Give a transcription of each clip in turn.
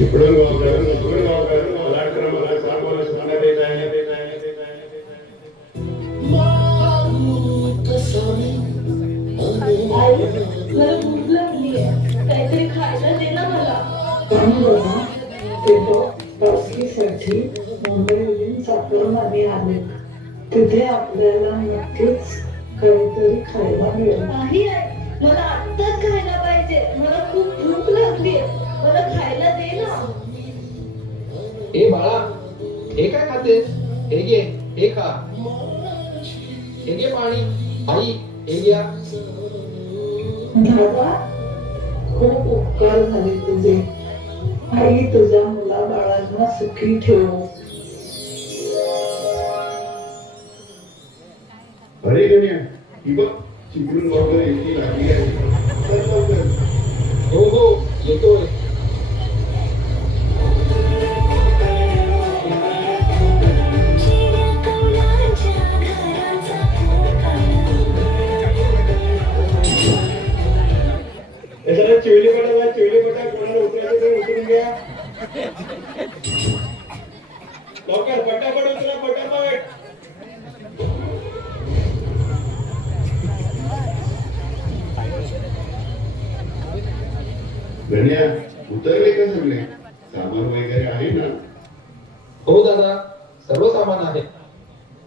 चिपळूण गावकर लाडकर मला सामान्य सांगण्यात येत आहे. आई, मला भूक लागलीये. काहीतरी खायला दे ना मला. प्रवासासाठी मुंबईवरून चाकरून आम्ही आले. तिथे आपल्याला नक्कीच काहीतरी खायला मिळेल. नाही आई, मला आत्ताच खायला पाहिजे. मला खूप भूक लागलीये. मला खायला दे ना. ए बाळा, हे काय खातेस? हे घे, हे खा. हे घे पाणी. आई, हे घ्या. दादा, खूप उपकार झाले तुझे. आई तुझ्या मुलाबाळांना सुखी ठेव. अरे गण्या, ही बघ चिपळूण गावकर एसटी लागली आहे. चल लवकर. हो हो, येतोय. चिवली पटा कोणाला उतरायचं ते उतरून घ्या. लवकर पटापट उतरा, पटापट. गण्या, उतरले का सगळे? सामान वगैरे आहे ना? हो दादा, सर्व सामान आहे.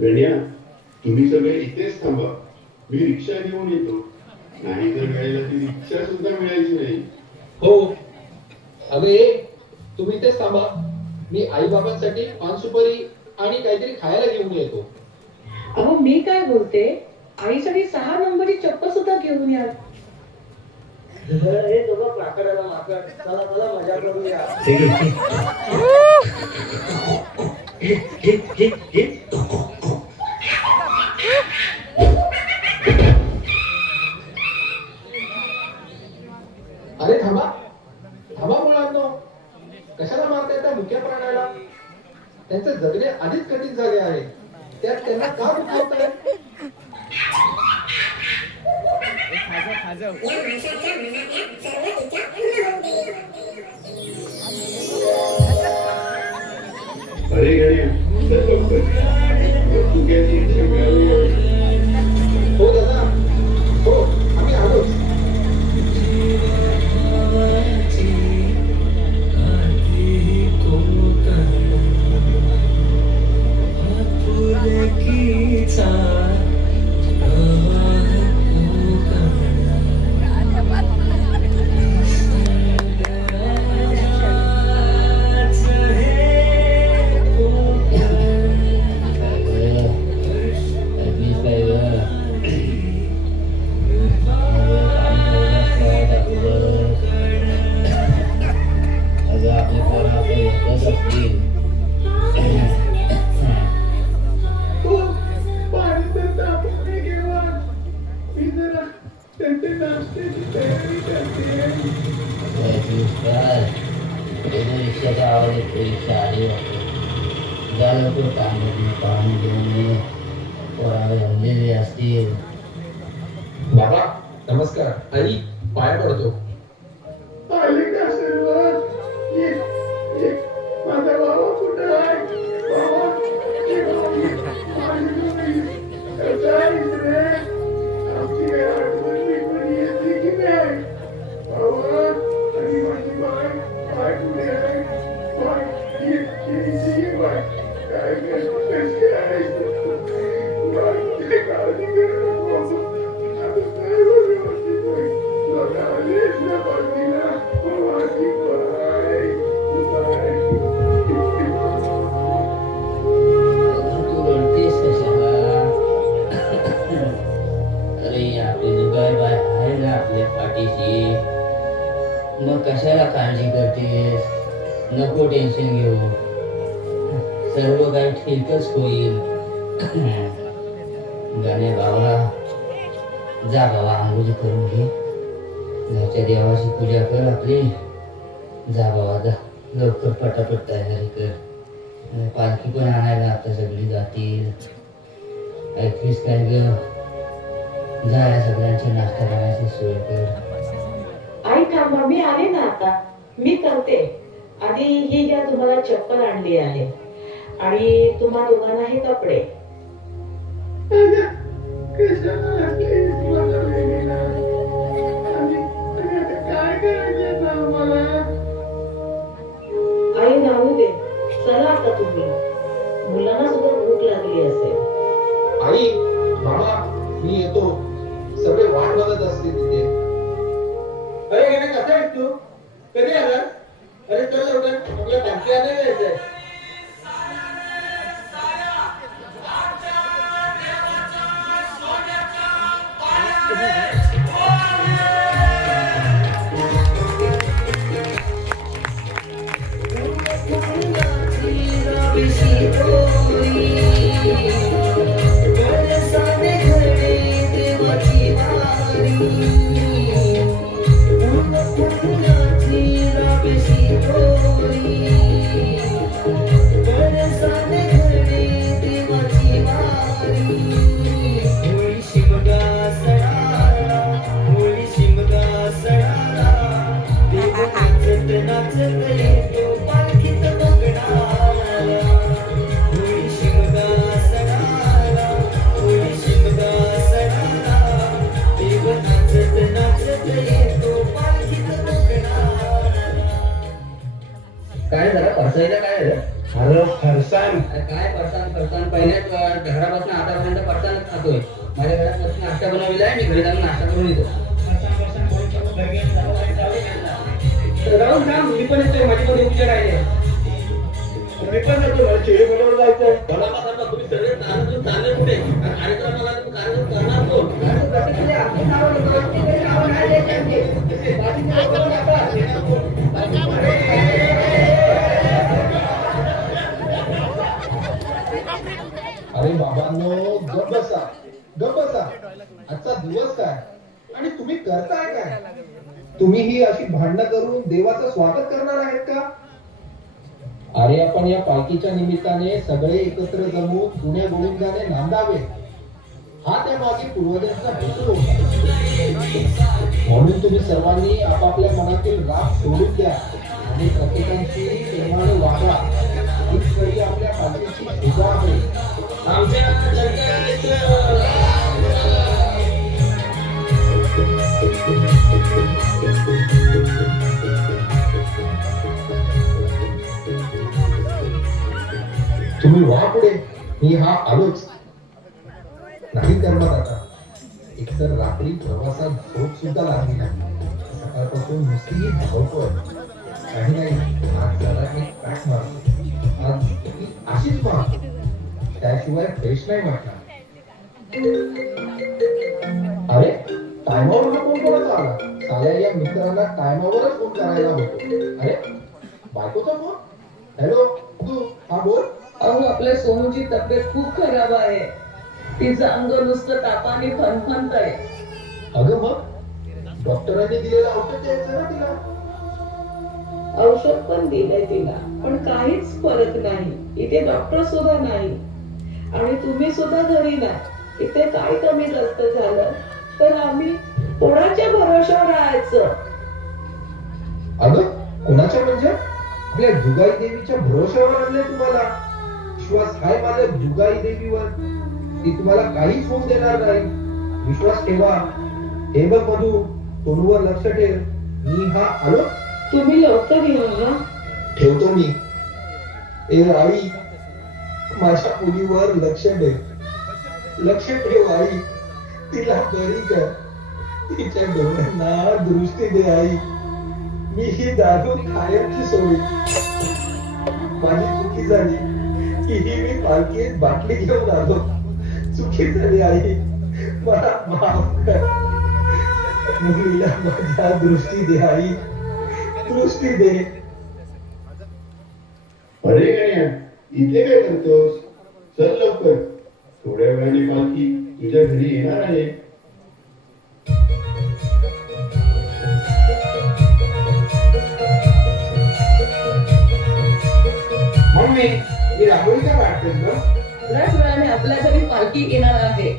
गण्या, तुम्ही सगळे इथेच थांबा. मी रिक्षा घेऊन येतो. नाही तर वेळेला ती रिक्षा सुद्धा मिळायची नाही. हो, अगं ये, तुम्ही इथेच थांबा. मी आई बाबांसाठी पान सुपारी आणि काहीतरी खायला घेऊन येतो. अहो मी काय बोलते, आईसाठी 6 नंबरची चप्पल सुद्धा घेऊन या. हे दोघं माकडाला माकड. चला चला मजा करूया. अरे थांबा थांबा मुलांनो, कशाला मारताय त्या मुक्या प्राण्याला? त्यांचे जगणे आधीच कठीण झाले आहे, त्यात त्यांना का दुखावताय? अरे गण्या, चल लवकर. तू घ्यायची रिक्षा मिळाली आहे. हो दादा, हो, आम्ही आलोच. बाबा नमस्कार. आई, पाया पडतो. आले का सर्व? ये, ये. माझा बाबा कुठं आहे? बाबा, ये बाबा. माझी मुलगी. कसा आहेस रे? आमची काही आठवण बिठवण येते की नाही? बाबा, आणि माझी बाय, बाय कुठे आहे? बाय, ये, ये बाय. काय गं, कशी आहेस? बाय, तुझी काळजी करू नको. आता काय बरं माझी बाई? तुला आलीस ना बाजूला? माझी बाय, बाय. तू रडतेस कशाला? अरे आपली बाय बाय आहे ना आपल्या पाठीशी. मग कशाला काळजी करतेस? नको टेन्शन घेऊ. सर्व काही ठीकच होईल. गाणे बाबा, जा बाबा आंघोळ करून घे. घरच्या देवाची पूजा कर आपली. जा बाबा जा, लवकर पटापट तयारी कर. पालखी पण आणायला आता सगळी जातील. ऐकलीस काय ग? जा या सगळ्यांच्या नाश्ता पाण्याची सोय कर. आई थांबा, मी आले ना आता. मी करते. आणि ही घ्या तुम्हाला चप्पल आणली आहे आणि तुम्हा दोघांना हे कपडे. अगं, कशाला आणलीस मला बहिणीला? आणि आता काय करायचं ना मला? आई राहू दे, चला आता तुम्ही, मुलांना सुद्धा भूक लागली असेल. आई मामा मी येतो, सगळे वाट बघत असते तिथे. अरे गेले कसा आहेस तू? कधी आला? अरे चल लवकर, आपल्या पार्टी आणायला यायचंय. काय जरा परसायला काय झालं? अरे फरसाण. काय परसान पहिल्या घरापासून आतापर्यंत परसानच खातोय. माझ्या घरात नाश्ता बनवलेला आहे, मी घरी जाऊन नाश्ता करून येतो. राहून थांब, मी पण येतोय, माझी पण उपचार आहे. मी पण येतो, मला चिडी बनवून जायचंय. तुम्ही सगळे चालले कुठे? कार्यक्रमाला कार्यक्रम करणार तो. अरे बाबांनो, गप्प बसा, गप्प बसा. आजचा दिवस काय आणि तुम्ही करताय काय? तुम्ही ही अशी भांडणं करून देवाचं स्वागत करणार आहेत का? अरे आपण या पालखीच्या निमित्ताने सगळे एकत्र जमून पुणे गोविंदाने नांदावे, हा त्या मागे पूर्वजांचा हेतू होता. म्हणून तुम्ही सर्वांनी आपापल्या मनातील राग सोडून द्या आणि प्रत्येकाची प्रेमाने वागा. हीच खरी आपल्या पालखीची शोभा आहे. तुम्ही वा पुढे, मी हा आलोच. नाही करणार आता. एकतर रात्री प्रवासात झोप सुद्धा लागली नाही. सकाळपासून नुसतीही धावतोय. काही नाही, आज जरा एक पॅक मारतो. आज ती अशीच मारतो, त्याशिवाय फ्रेश नाही वाटणार. अरे टायमावर हा फोन कोणाचा आला? साल्या या मित्रांना टायमावरच फोन करायला होतो. अरे बायकोचा फोन. हॅलो तू, हा बोल. अहो, आपल्या सोनूची तब्येत खूप खराब आहे. तिचं अंग नुसतं तापाने फणफणतंय. अगं मग डॉक्टरांनी दिलेलं औषध द्यायचं ना तिला. औषध पण दिलंय तिला, पण काहीच फरक नाही. इथे डॉक्टर सुद्धा नाही आणि तुम्ही सुद्धा घरी नाही. इथे काय कमी जास्त झालं तर आम्ही कोणाच्या भरोशावर राहायचं? अगं कुणाच्या म्हणजे? आपल्या जुगाई देवीच्या भरोशावर आणले तुम्हाला. विश्वास आहे माझ्या जुगाई देवीवर. ती तुम्हाला काहीच होऊ देणार नाही. विश्वास ठेवा. हे बघ मधू, तोंडवर लक्ष ठेव. मी हा आलो. तुम्ही लवकर या ना. ठेवतो मी. ए आई, माझ्या मुलीवर लक्ष दे. लक्ष ठेव आई. तिला बरी कर. तिच्या डोळ्यांना दृष्टी दे आई. मी ही दारू खायची सोय. माझी चुकी झाली की ही मी पालखीत बाटली घेऊन आलो. चुकी झाली आई, मला माफ कर. मुलीला माझ्या दृष्टी दे आई, दृष्टी दे. अरे गण्या, इथे काय करतोस? चल लवकर, थोड्या वेळाने पालखी तुझ्या घरी येणार आहे. मम्मी, ही रांगोळी का काढतेस ग? थोड्याच वेळाने आपल्या घरी पालखी येणार आहे.